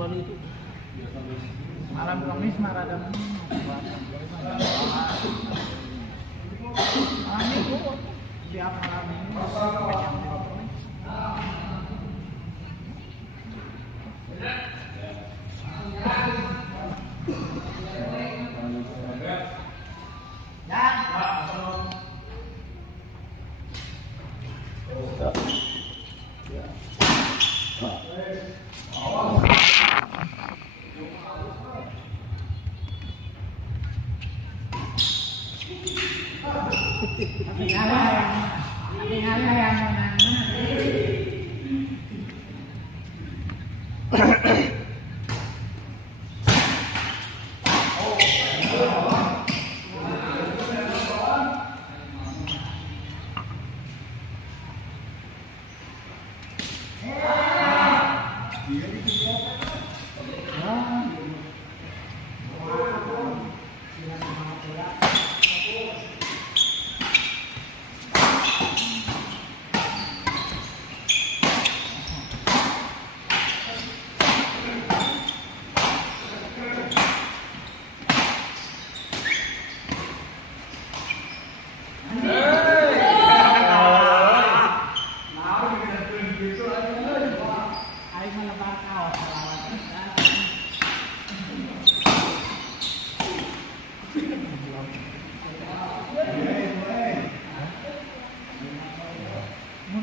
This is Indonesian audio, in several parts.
bulan itu. Malam Kamis Maradam. Malam itu siap malam ini sampai jam 20. Tinggalnya yang menang.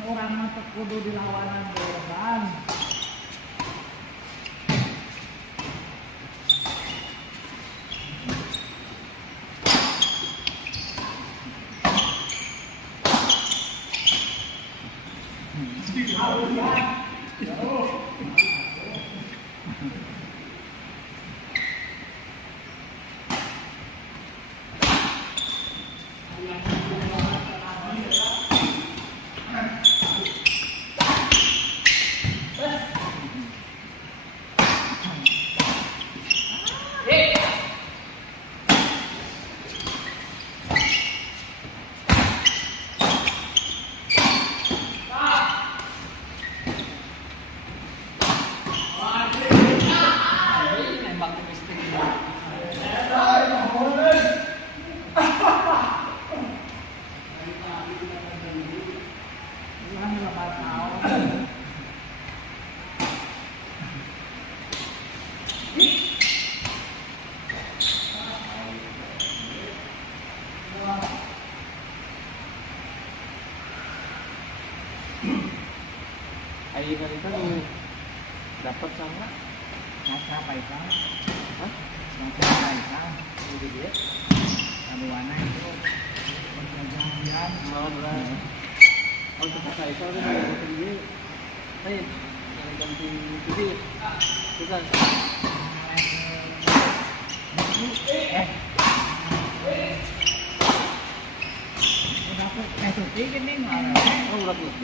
Orang mata kudu dilawanan korban. Ayo kan itu dapat sama Berapa itu? hah? Berapa itu? Udah dia Aduana itu perjanjian mau berapa? Oh tempat saya itu ada yang sendiri. Ayo yang ganti TV kita. Udah aku cuti gini mana? Oh udah TV.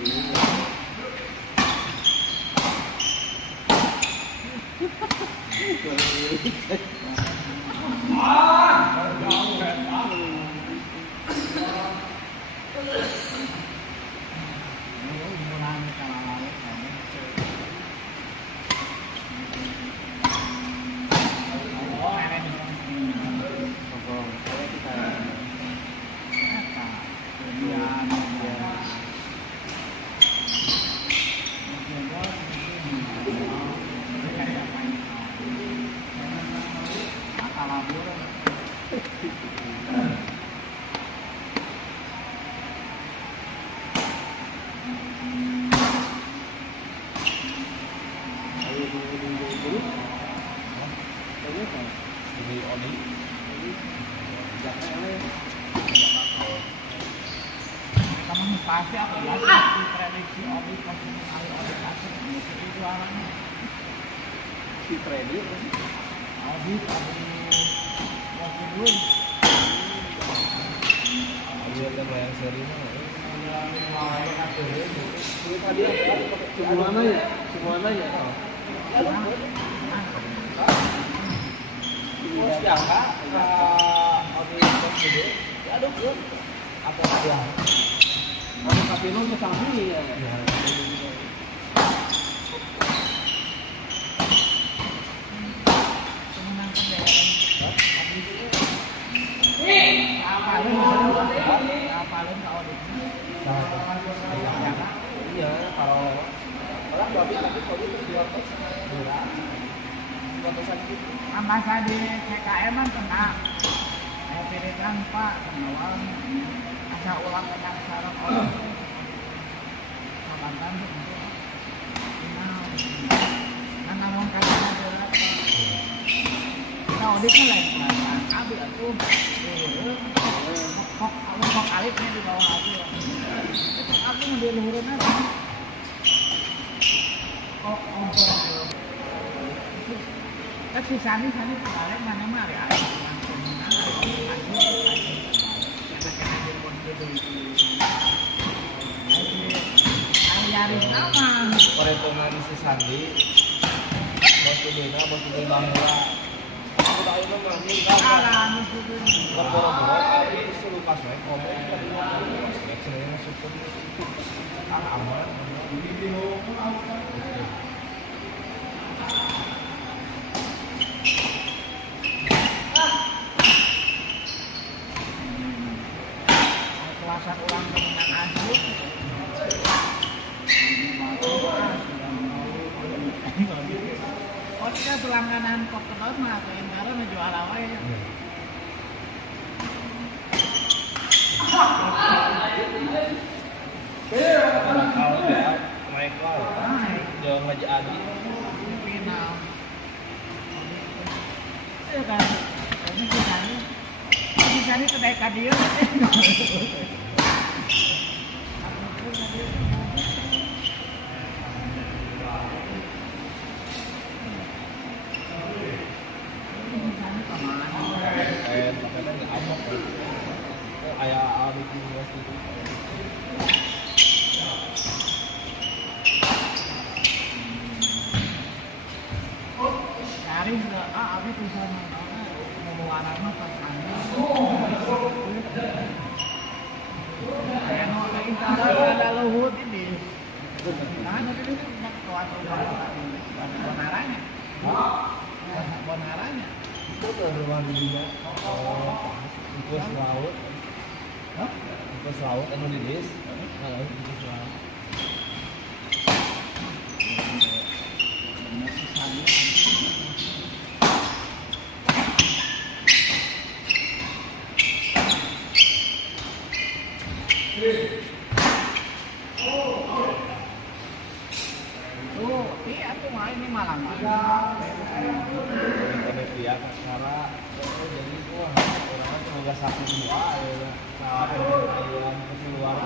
Kamu pasti apa ya? Prediksi Obi pasti kali Obi pasti itu arahnya. Si Freddy Obi mungkin dulu. dia kan yang seri tadi semuanya ya semuanya ya siapa Obi gede aduh apa dia Obi kapino ke samping ya apalin ke audit. Iya, kalau orang babi tapi kalau itu di atas murah. Di atasan gitu. Masa di CKM kan kena pilihan Pak kenawal asa ulang tentang sarang orang sabantan tuh nah ngomong kaya adalah kita auditnya lain kabel atuh kok aliknya di bawah abu aku mau diluhurin aja kok tapi si Sani kemarin mana ya Yaris nama Perhitungan si Sandi bos beli bangla udah itu mah nih boro-boro tapi suruh pas wae komen sebenarnya syukur aman kelasan ulang dengan asli oh kita langganan kok kedot mah atau yang baru ngejual awal ya kalau ya Michael jangan ngaji Adi final itu kan ini bisa nih kedai kadio Cari abi tulisan mau warna pertanyaan. Kayak mau ada luhut ini. Nah, nanti itu bonaranya. Bonaranya. itu tuh rumah dulunya Impus laut Impus laut anu di dis Impus laut Iya tuh mah ini malang. dia karena jadi gua orang cuma gak satu dua ya nah ayam keluar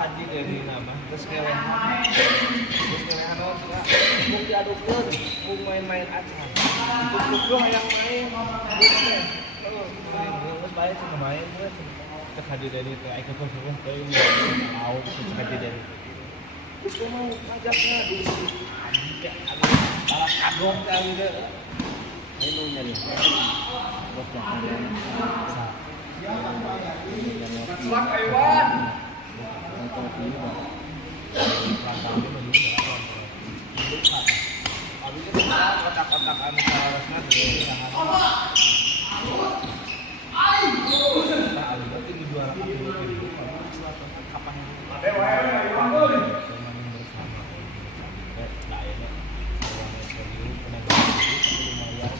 haji dari nama terus kelehan bukti adukun buk main-main aja buk yang main terus balik sama main terus cek haji dari itu ikut semua kayak ini mau cek haji dari itu mau ngajaknya di salah kagok kayak gitu ini nyari bos Selak Aiwan. Abis itu kata-kata anak anu salarasna di sahan. Nah, alih berarti di 200.000 kapan bersama nah ini semuanya serius tenaga lumayan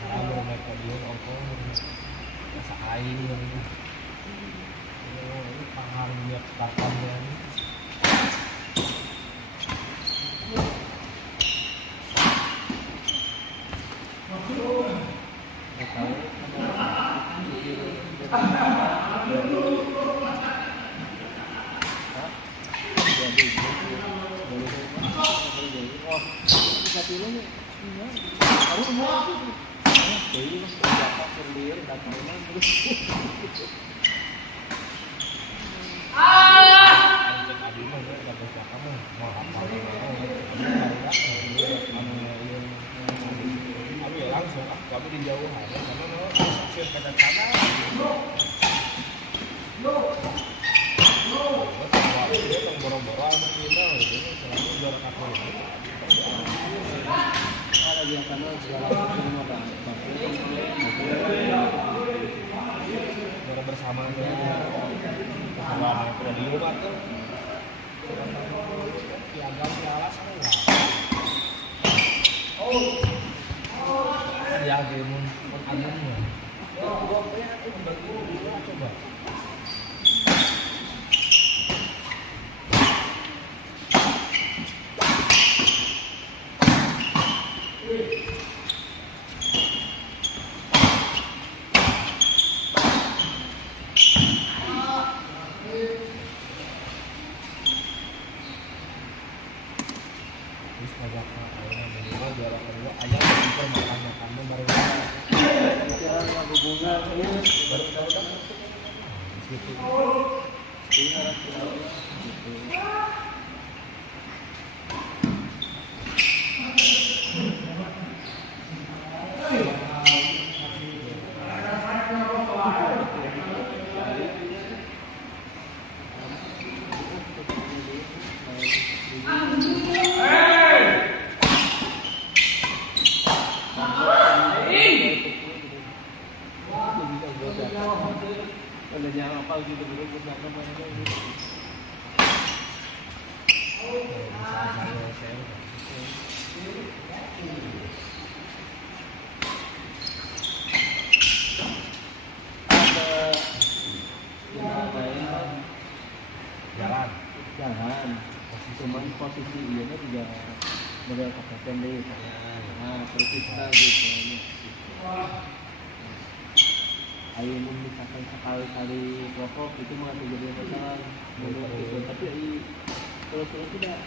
cara bermain podium ongkong rasa air ini paham lihat startannya langsung kami di jauh karena langsung pada sana boro-boro anak kita selalu juara kapal ada yang karena segala macam bersamanya kesalahan yang sudah di rumah tuh piagam piala sana ya game mengajarnya coba juara kedua ayah super makan baru bunga baru tahu udah jangan apa gitu dulu bisa apa ini jalan cuman posisi dia juga model kapten deh nah terpisah gitu ayo misalkan sekali-kali rokok itu mah jadi masalah gitu. Tapi terus tidak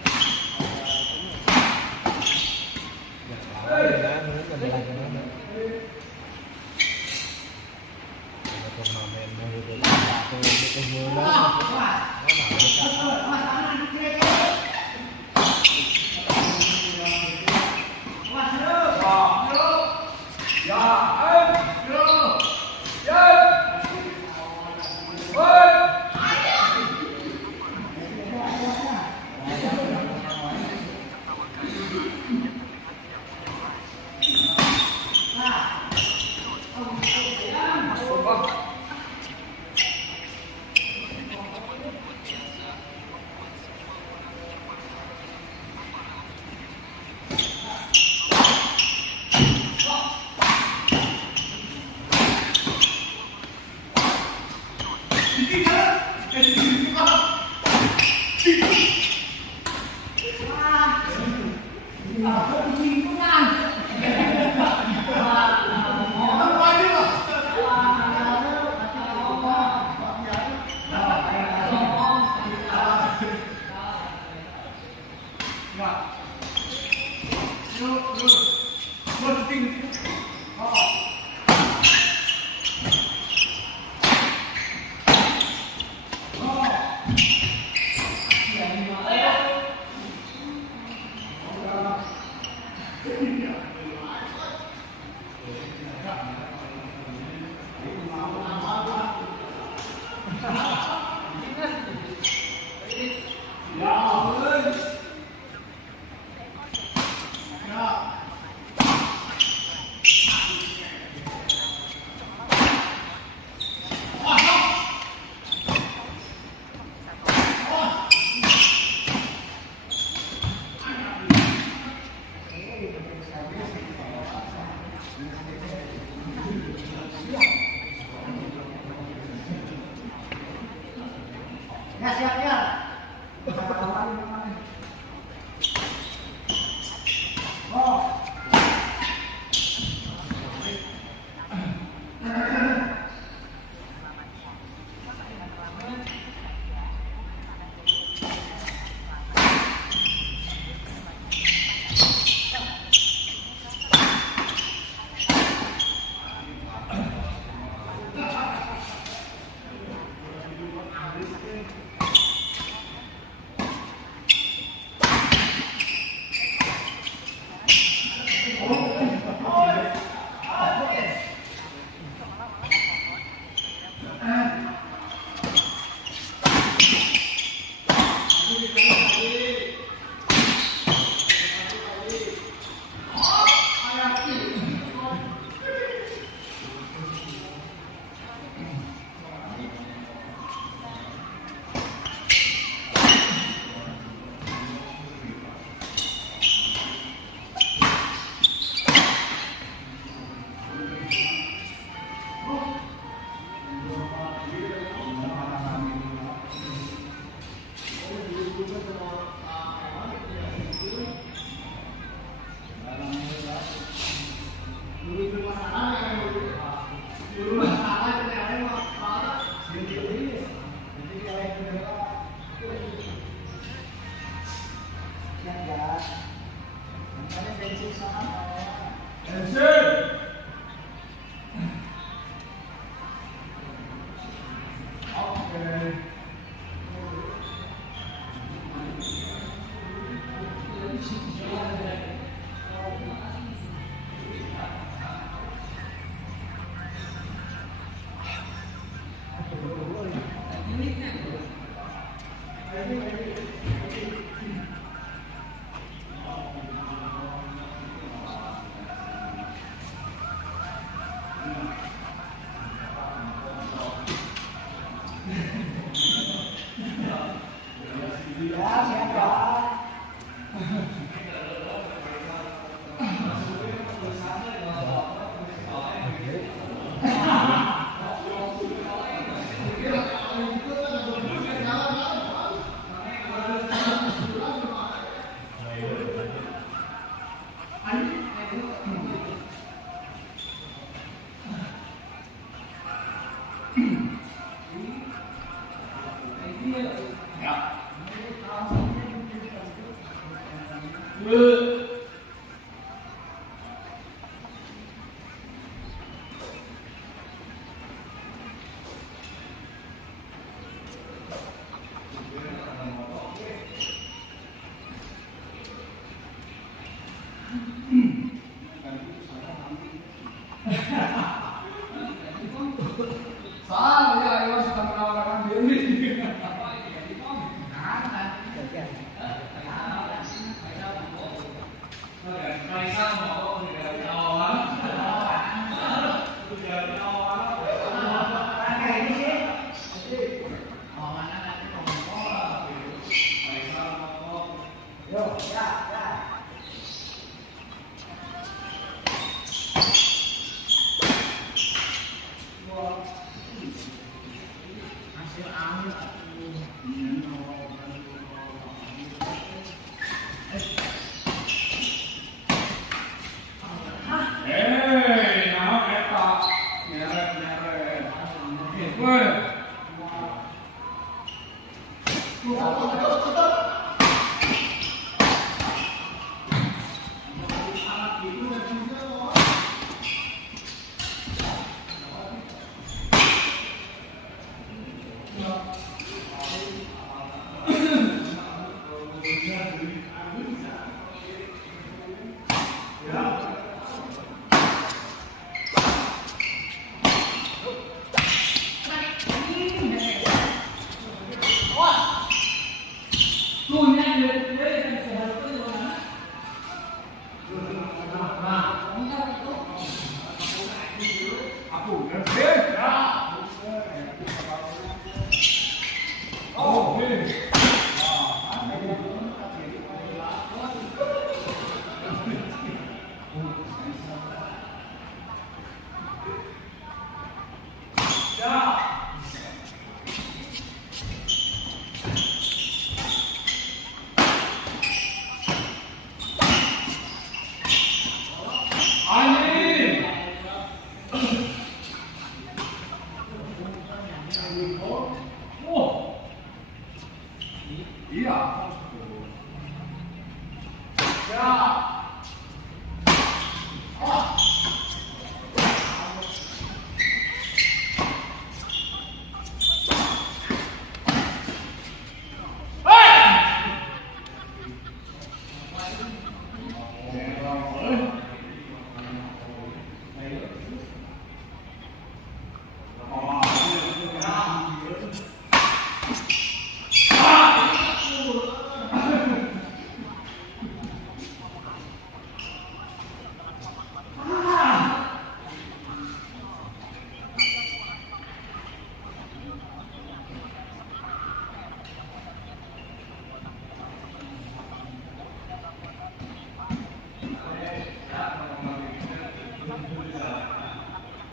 Ya siap ya. Oh.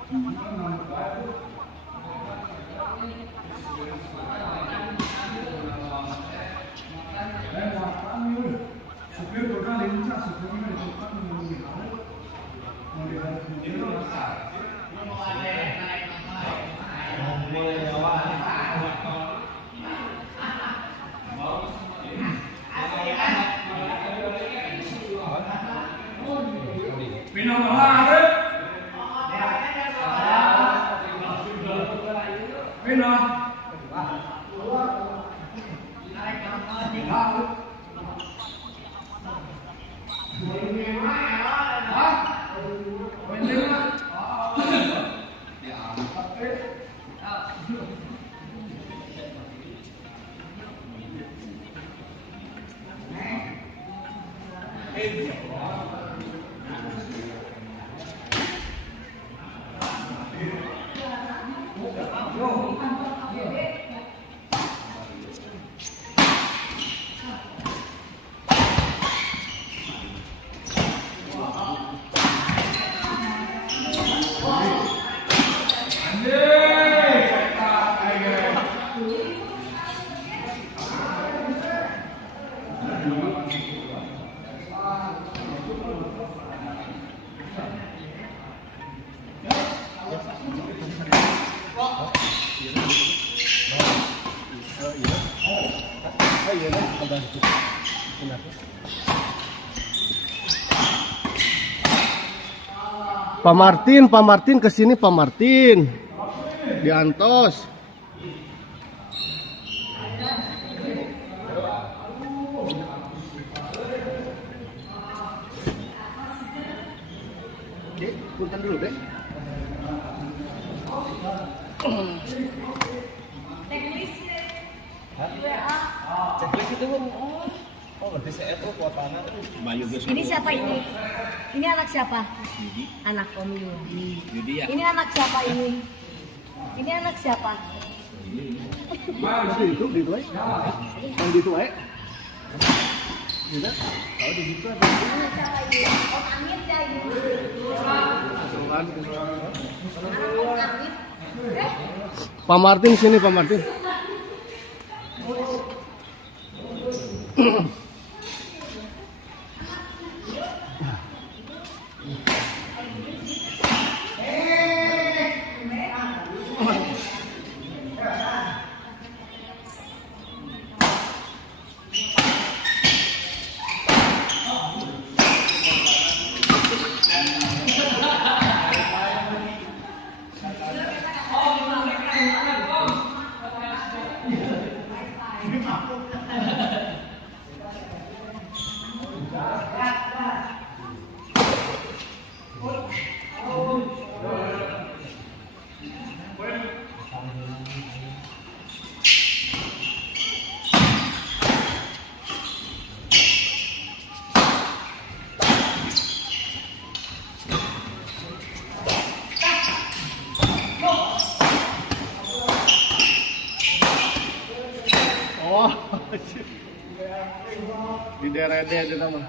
Minum apa? Minum. Pak Martin kesini Pak Martin diantos. Dek, punten dulu dek. Checklist itu kan. Oh, ngerti saya tuh kuotanya tuh. Ini siapa ini? Ini anak siapa? Yudi. Anak Om Yudi. Yudi ya. Ini anak siapa ini? Ini anak siapa? Masih itu di tuai. Yang di tuai. Gitu. Kalau di situ ada. Anak siapa ini? Om Amit ya ini. Anak Om Amit. Pak Martin sini Pak Martin. Oh, di daerah itu nama.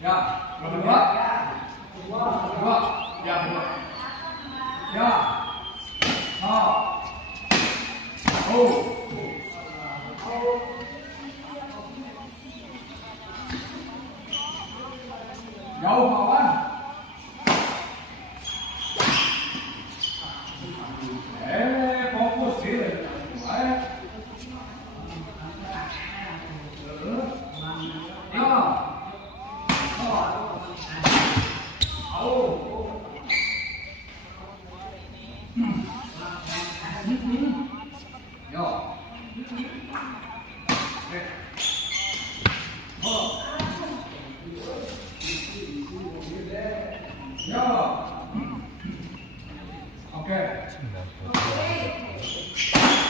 Ya, berdua. Dua. Ya, dua. Ya. Oh. Jauh kawan. Fokus sih. Oke.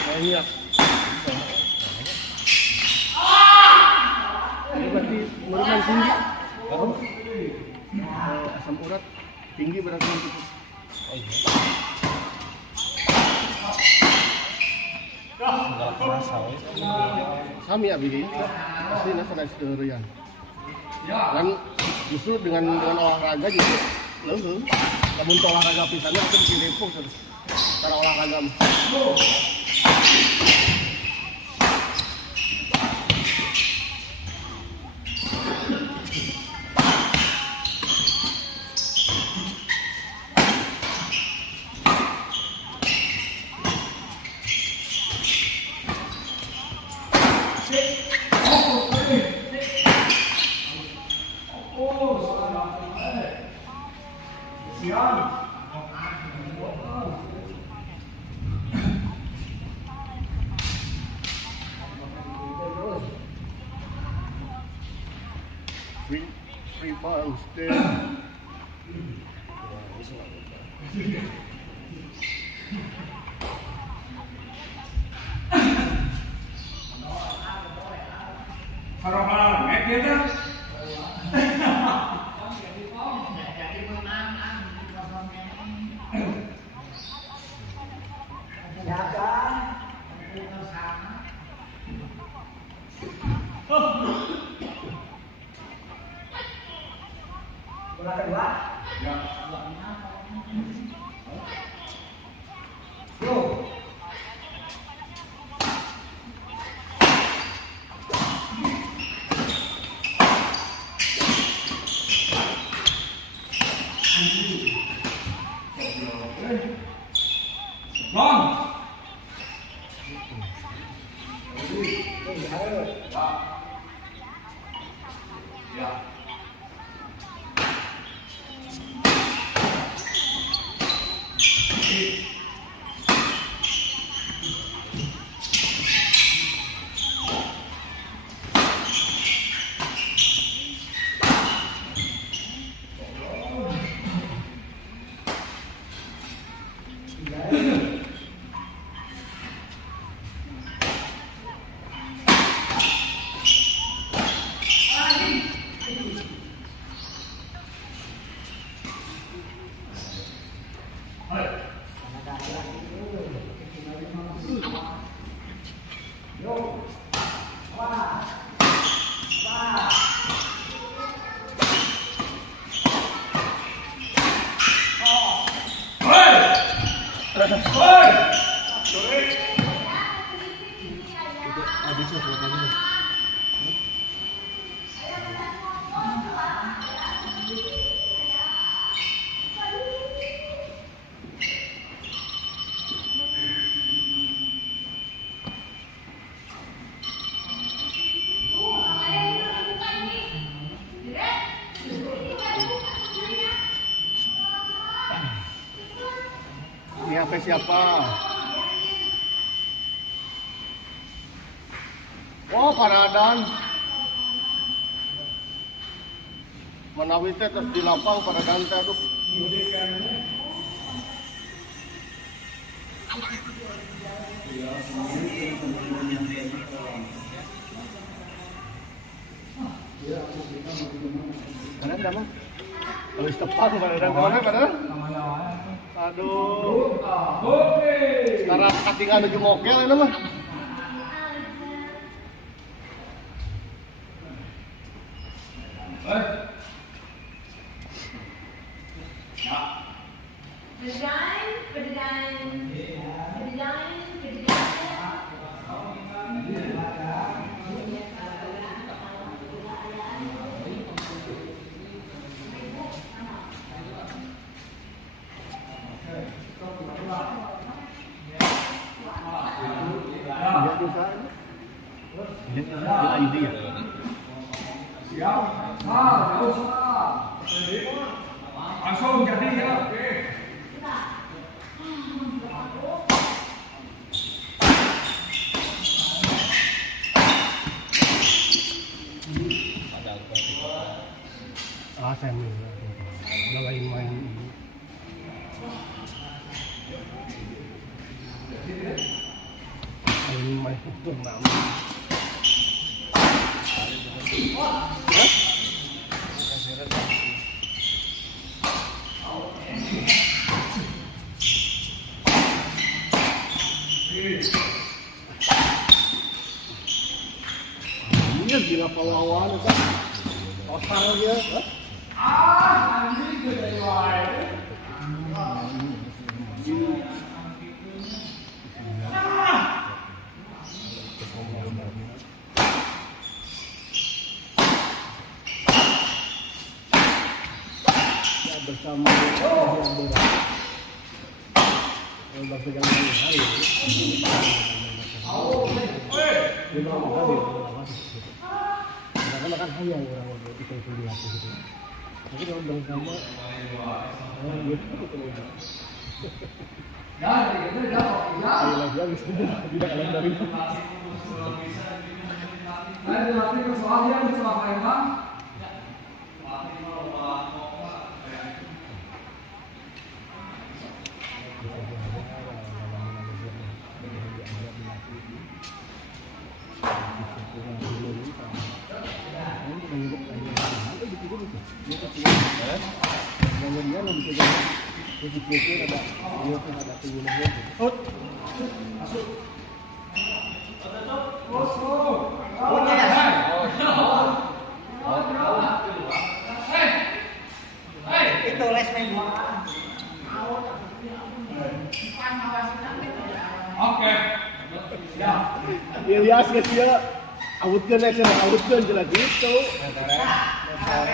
Banyak. Ini berarti merupakan tinggi. Asam urat tinggi berarti untuk Oh iya. Enggak kerasa weh. sami ya begini. Pasti nasa dari dan justru dengan olahraga justru leuheung. Namun olahraga pisannya itu bikin repot terus. Cara olahraga. Free fall stay. Harapan, gitu. Bola kedua. Ya. Go. Long. Ya. Habisnya buatannya. Ini HP siapa? Oh, Paradan. Menawi teh terus di lapang Paradan teh aduh. Paradan mah. Kalau tepat Paradan kemana Paradan? Aduh. Sekarang katingan menuju mokel ini mah. ID ya. Langsung jadi ya. Semi udah lain main ini. Lain main itu nama. Ini gila pahlawan itu. Total dia. Bersama yang pegang hari karena kan hanya orang itu dilatih gitu. Tapi kalau bersama orang gitu lagi tidak kalah dari Itu les main bola. Oke. Ya. Ilyas dia awutkeun aja awutkeun jelas gitu. Main HP.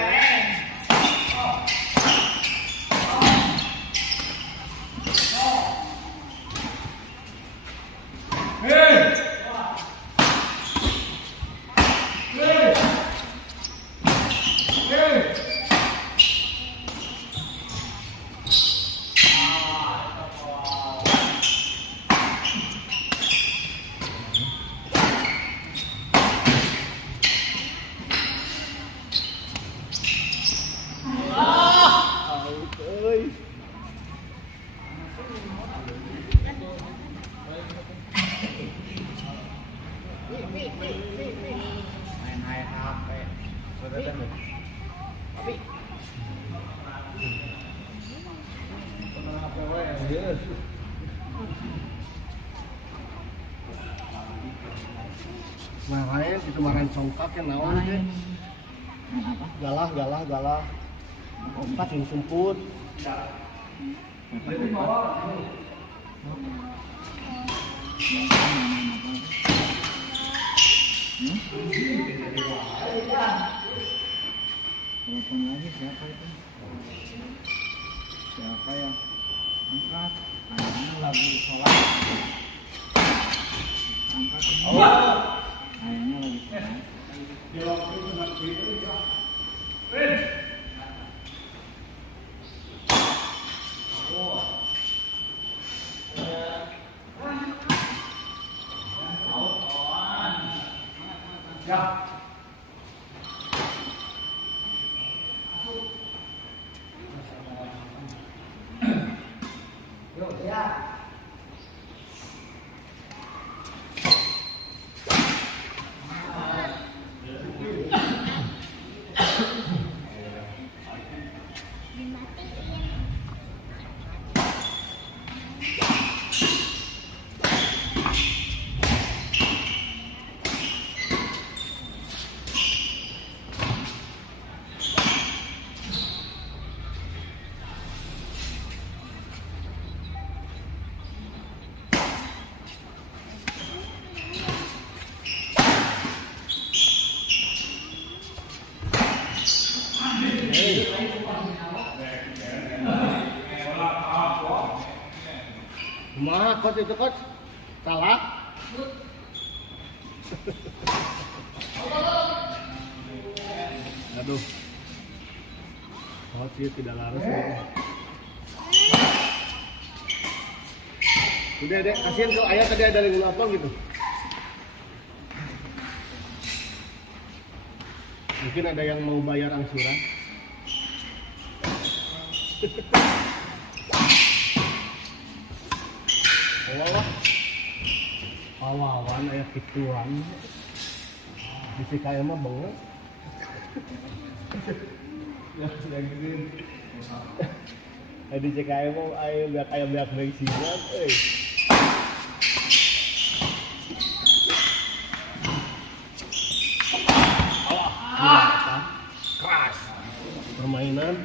Marahin itu marahin songkak yang naon teh. Galah. Opat yang sumput. Telepon lagi siapa itu? Siapa yang angkat? Kayaknya lagi sholat. Angkat ini. Kayaknya lagi sholat. Coach itu coach salah. Aduh. Oh, sih tidak laras nih. Udah deh, kasihan kalau ayah tadi ada yang apa gitu. Mungkin ada yang mau bayar angsuran. Oh, awawan ayah kituan. Bisa kayak mah banget. Ya, sudah gede. Di CKM mau ayo biar kayak biar Meksikan, keras permainan.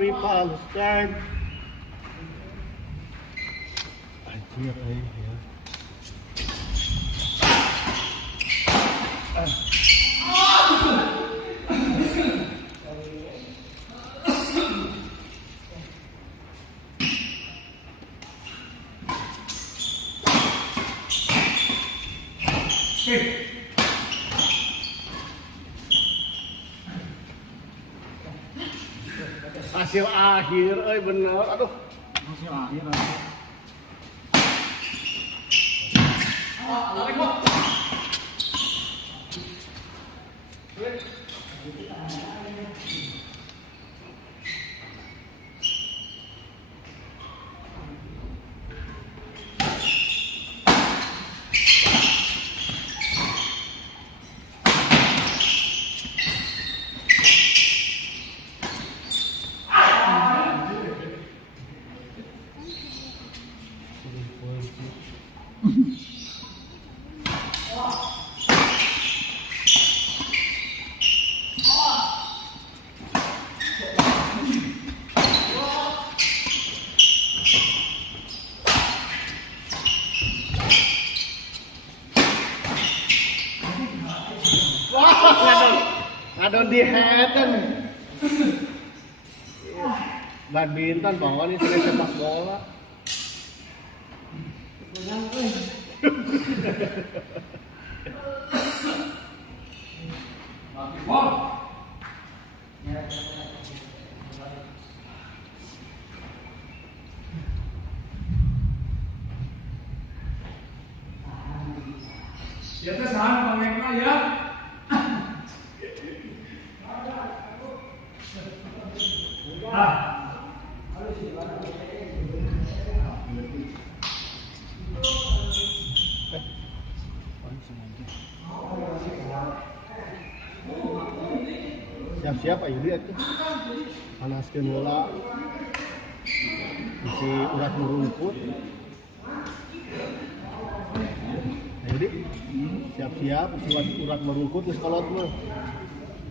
Free fall start. Anjir, ya. Hasil akhir, bener, aduh. Hasil akhir. Ngadon di headen. Badminton bawa nih sering sepak bola. Ya teh sahan pamengna ya. Siap-siap ayo dia tuh. Panaskeun heula. Isi urat merumput. Ayo di. Siap-siap isi urat merumput geus kolot mah.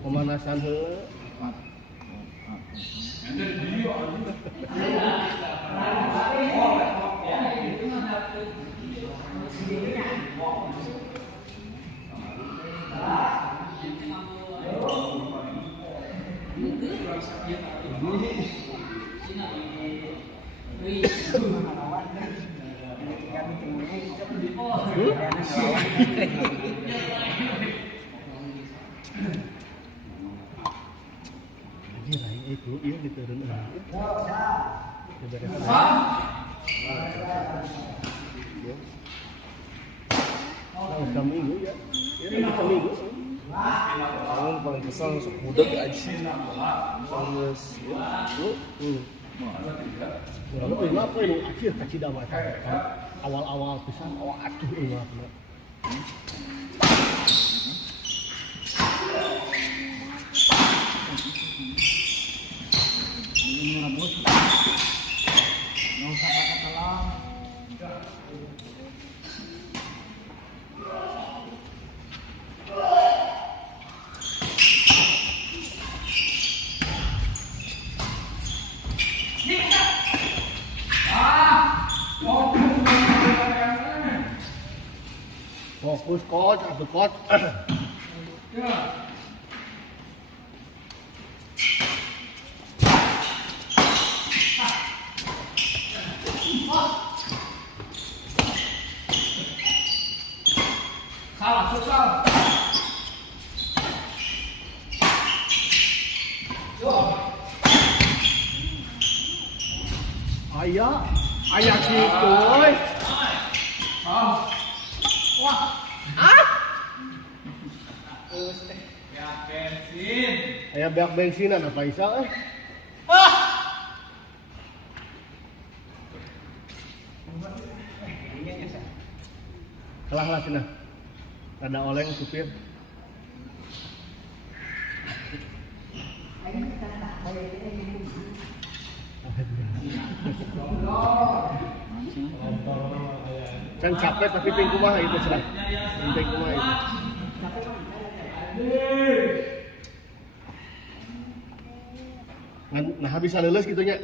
Pemanasan heula. Itu iya diturun seminggu ya seminggu Tangan paling kesal sok budak aja. Sangus. lalu apa ini akhir kacida macam awal-awal pisan atuh ini Ini rebus. Nggak usah pakai telang. Fokus coach atau coach. Ayah gitu, woy. Ayah beak bensinan apa Isa? Kalah cina. Ada oleng supir. Can capek tapi ting kumaha itu serah. Ting kumaha itu. Nah habis lulus gitu nya.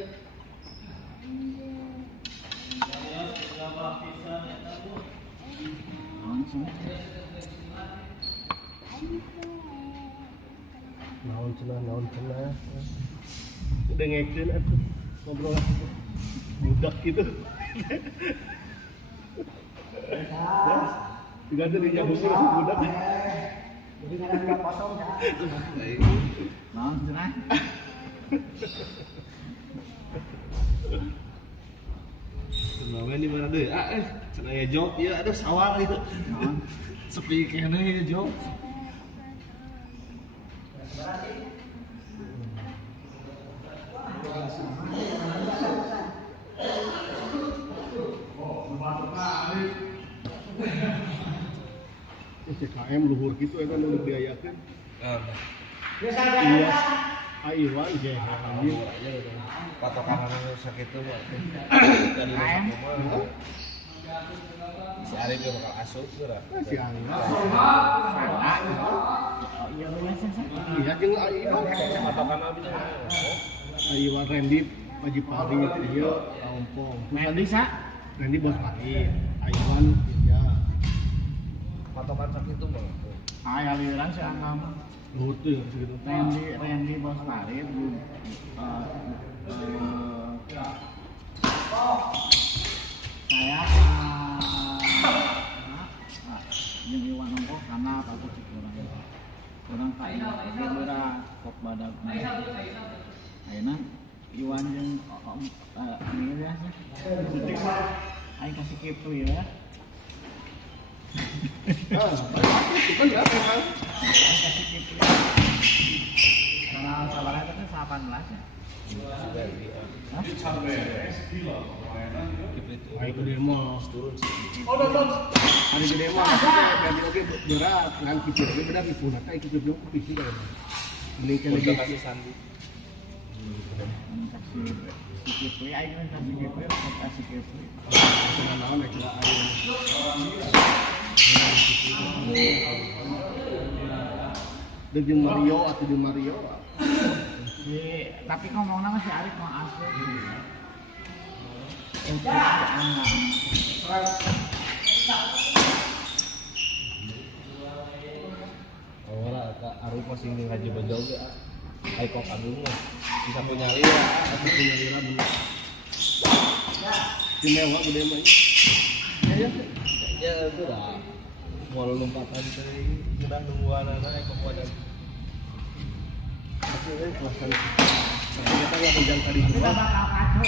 Naon cenah. Udah ngekeun atuh ngobrol budak gitu. Juga dari yang khusus budak. Jadi kadang dia potong ya. Mau cenah. Sebenarnya di mana deh? Cenah ya job ya ada sawal itu. Sepi kene ya job. CKM luhur gitu eta nu dibiayakeun. Iya. Iwan ge anjing. Patokan sakitu mah. Dari mah. Si Arif ge bakal asup geura. Si Arif. Iya lumayan sih. Iya jeung Iwan. Patokan abi nya. Iwan Randy Haji Pari ieu ompong. Main bisa. Randy bos Pari. Iwan ya. Patokan sakitu mah. Aliran si Angga mah. Luhur tuh segitu. Randy bos Arif saya yang Iwan Ongko karena aku kurang kaya kira kok badak ayeuna Iwan jeung ini ya sih aing kasih kitu ya Itu kan ya memang. Kalau sabarnya itu 18 ya. Hari gede mah Turun sih. hari gede mah jadi oke berat ngan kicir ge bener dipuna teh kicir jeung kupisi kan. Mending kene Udah kasih sandi. Kasih kitu ya aing kasih kitu kasih kitu. Naon rek lah ayo. Jeung Mario atau jeung Mario. Tapi ngomongnya masih Arif mau asuh. Ora ka Arif masih ngaji bajau ge. Ai kok agung mah. Bisa punya lira, atau punya lira bener. Istimewa gede mah. Ya itu lah. Mau lompatan teh udah nungguan anak kok wadah. Tapi kelasan. Kita enggak menjang tadi. Kita bakal kacau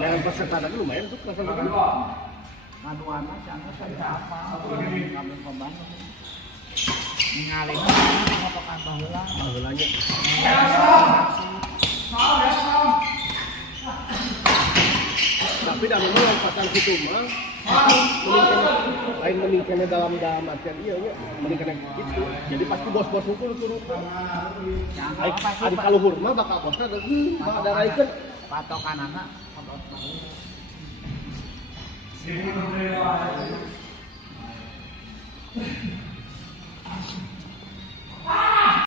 Yang peserta tadi lumayan tuh kelasan tadi. Aduan mas, anda saya apa? Kami pembantu. Ngalih ngotokan baheula. Baheulanya. Tapi dah memang lompatan situ mah lain meningkatnya dalam artian iya nya meningkatnya gitu. Jadi pasti bos-bos hukum turun. Ari kaluhur mah bakal bosna ada raikeun Patokan anak